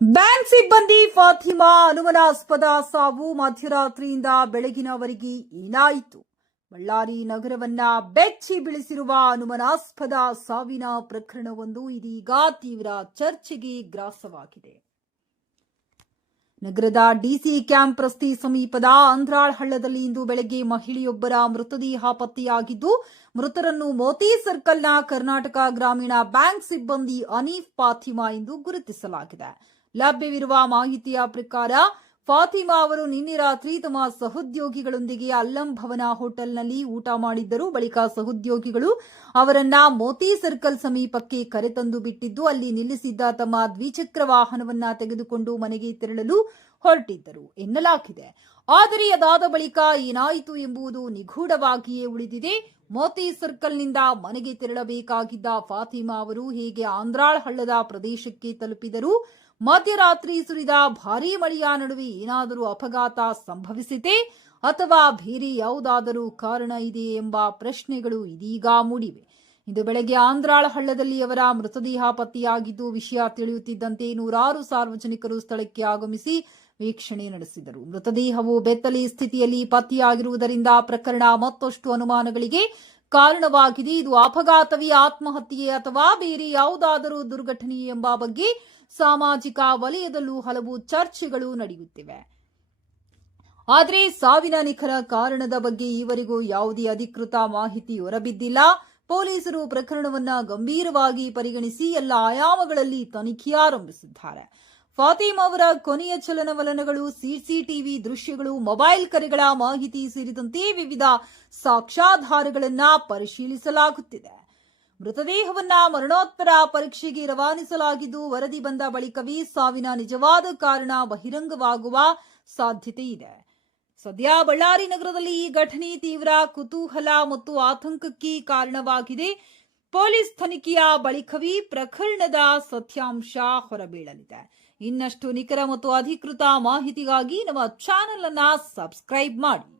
Bank ಸಿಬ್ಬಂದಿ ಫಾತಿಮಾ ಅನುಮಾನಾಸ್ಪದ ಸಾವು ಮಧ್ಯರಾತ್ರಿಯಿಂದ ಬೆಳಗಿನವರೆಗೆ ಏನಾಯಿತು? ಬಳ್ಳಾರಿ ನಗರವನ್ನ ಬೆಚ್ಚಿ ಬೀಳಿಸಿರುವ ಅನುಮಾನಾಸ್ಪದ ಸಾವಿನ ಪ್ರಕರಣವೊಂದು ಇದೀಗ ತೀವ್ರ ಚರ್ಚೆಗೆ ಗ್ರಾಸವಾಗಿದೆ. ನಗರದ ಡಿಸಿ ಕ್ಯಾಂಪ್ ರಸ್ತೆ ಸಮೀಪದ ಅಂದ್ರಾಳ್ ಹಳ್ಳದಲ್ಲಿ ಇಂದು ಬೆಳಗ್ಗೆ ಮಹಿಳೆಯೊಬ್ಬರ ಮೃತದೇಹ ಪತ್ತೆಯಾಗಿದ್ದು, ಮೃತರನ್ನು ಮೋತಿ ಸರ್ಕಲ್ನ ಕರ್ನಾಟಕ ಗ್ರಾಮೀಣ ಬ್ಯಾಂಕ್ ಸಿಬ್ಬಂದಿ ಅನೀಫ್ ಫಾತಿಮಾ ಎಂದು ಗುರುತಿಸಲಾಗಿದೆ. ಲಭ್ಯವಿರುವ ಮಾಹಿತಿಯ ಪ್ರಕಾರ ಫಾತಿಮಾ ಅವರು ನಿನ್ನೆ ರಾತ್ರಿ ತಮ್ಮ ಸಹೋದ್ಯೋಗಿಗಳೊಂದಿಗೆ ಅಲ್ಲಂ ಭವನ ಹೋಟೆಲ್ನಲ್ಲಿ ಊಟ ಮಾಡಿದ್ದರು. ಬಳಿಕ ಸಹೋದ್ಯೋಗಿಗಳು ಅವರನ್ನ ಮೋತಿ ಸರ್ಕಲ್ ಸಮೀಪಕ್ಕೆ ಕರೆತಂದು ಬಿಟ್ಟಿದ್ದು, ಅಲ್ಲಿ ನಿಲ್ಲಿಸಿದ್ದ ತಮ್ಮ ದ್ವಿಚಕ್ರ ವಾಹನವನ್ನ ತೆಗೆದುಕೊಂಡು ಮನೆಗೆ ತೆರಳಲು ಹೊರಟಿದ್ದರು ಎನ್ನಲಾಗಿದೆ. ಆದರೆ ಅದಾದ ಬಳಿಕ ಏನಾಯಿತು ಎಂಬುದು ನಿಗೂಢವಾಗಿಯೇ ಉಳಿದಿದೆ. ಮೋತಿ ಸರ್ಕಲ್ನಿಂದ ಮನೆಗೆ ತೆರಳಬೇಕಾಗಿದ್ದ ಫಾತಿಮಾ ಅವರು ಹೇಗೆ ಅಂದ್ರಾಳ್ ಹಳ್ಳದ ಪ್ರದೇಶಕ್ಕೆ ತಲುಪಿದರು? ಮಧ್ಯರಾತ್ರಿ ಸುರಿದ ಭಾರೀ ಮಳೆಯ ನಡುವೆ ಏನಾದರೂ ಅಪಘಾತ ಸಂಭವಿಸಿತೆ ಅಥವಾ ಬೇರೆ ಯಾವುದಾದರೂ ಕಾರಣ ಇದೆಯೇ ಎಂಬ ಪ್ರಶ್ನೆಗಳು ಇದೀಗ ಮೂಡಿವೆ. ಇಂದು ಬೆಳಗ್ಗೆ ಅಂದ್ರಾಳ್ ಹಳ್ಳದಲ್ಲಿ ಅವರ ಮೃತದೇಹ ಪತ್ತೆಯಾಗಿದ್ದು, ವಿಷಯ ತಿಳಿಯುತ್ತಿದ್ದಂತೆ ನೂರಾರು ಸಾರ್ವಜನಿಕರು ಸ್ಥಳಕ್ಕೆ ಆಗಮಿಸಿ ವೀಕ್ಷಣೆ ನಡೆಸಿದರು. ಮೃತದೇಹವು ಬೆತ್ತಲೆ ಸ್ಥಿತಿಯಲ್ಲಿ ಪತ್ತೆಯಾಗಿರುವುದರಿಂದ ಪ್ರಕರಣ ಮತ್ತಷ್ಟು ಅನುಮಾನಗಳಿಗೆ ಕಾರಣವಾಗಿದೆ. ಇದು ಅಪಘಾತವೇ, ಆತ್ಮಹತ್ಯೆ ಅಥವಾ ಬೇರೆ ಯಾವುದಾದರೂ ದುರ್ಘಟನೆ ಎಂಬ ಬಗ್ಗೆ ಸಾಮಾಜಿಕ ವಲಯದಲ್ಲೂ ಹಲವು ಚರ್ಚೆಗಳು ನಡೆಯುತ್ತಿವೆ. ಆದರೆ ಸಾವಿನ ನಿಖರ ಕಾರಣದ ಬಗ್ಗೆ ಈವರೆಗೂ ಯಾವುದೇ ಅಧಿಕೃತ ಮಾಹಿತಿ ಹೊರಬಿದ್ದಿಲ್ಲ. ಪೊಲೀಸರು ಪ್ರಕರಣವನ್ನು ಗಂಭೀರವಾಗಿ ಪರಿಗಣಿಸಿ ಎಲ್ಲ ಆಯಾಮಗಳಲ್ಲಿ ತನಿಖೆ ಆರಂಭಿಸಿದ್ದಾರೆ. ಫಾತಿಮಾ ಅವರ ಕೊನೆಯ ಚಲನವಲನಗಳು, ಸಿಸಿಟಿವಿ ದೃಶ್ಯಗಳು, ಮೊಬೈಲ್ ಕರೆಗಳ ಮಾಹಿತಿ ಸೇರಿದಂತೆ ವಿವಿಧ ಸಾಕ್ಷ್ಯಾಧಾರಗಳನ್ನು ಪರಿಶೀಲಿಸಲಾಗುತ್ತಿದೆ. ಮೃತದೇಹವನ್ನ ಮರಣೋತ್ತರ ಪರೀಕ್ಷೆಗೆ ರವಾನಿಸಲಾಗಿದ್ದು, ವರದಿ ಬಂದ ಬಳಿಕವೇ ಸಾವಿನ ನಿಜವಾದ ಕಾರಣ ಬಹಿರಂಗವಾಗುವ ಸಾಧ್ಯತೆ ಇದೆ. ಸದ್ಯ ಬಳ್ಳಾರಿ ನಗರದಲ್ಲಿ ಈ ಘಟನೆ ತೀವ್ರ ಕುತೂಹಲ ಮತ್ತು ಆತಂಕಕ್ಕೆ ಕಾರಣವಾಗಿದೆ. ಪೊಲೀಸ್ ತನಿಖೆಯ ಬಳಿಕವೇ ಪ್ರಕರಣದ ಸತ್ಯಾಂಶ ಹೊರಬೀಳಲಿದೆ. ಇನ್ನಷ್ಟು ನಿಖರ ಮತ್ತು ಅಧಿಕೃತ ಮಾಹಿತಿಗಾಗಿ ನಮ್ಮ ಚಾನೆಲ್ ಅನ್ನು ಸಬ್ಸ್ಕ್ರೈಬ್ ಮಾಡಿ.